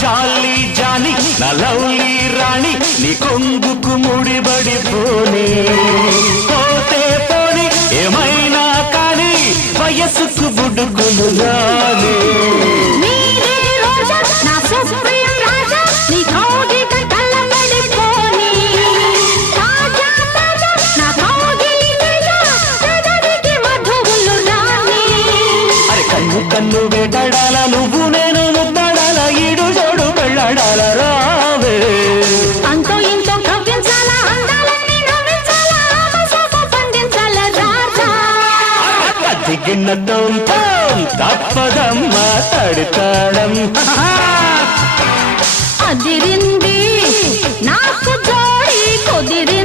జాలి జాలి నా లవ్లీ రాణి నీ కొంగుకు ముడిబడిపోని పోతే పోని ఏమైనా కానీ వయసుకు బుడుగులు రాని కన్ను వేటాడాల నువ్వు నేను ముద్దాడాల ఈడు జోడు పెళ్ళాడాల రావే అంతో ఇంతో కవ్వించాలా అందాలన్నీ నవ్వించాలా ఆమసోపు పండించాలా రాజా పది గిన్నెతో తప్పదమ్మా తడితాడం అదిరింది నాకు జోడి కుదిరి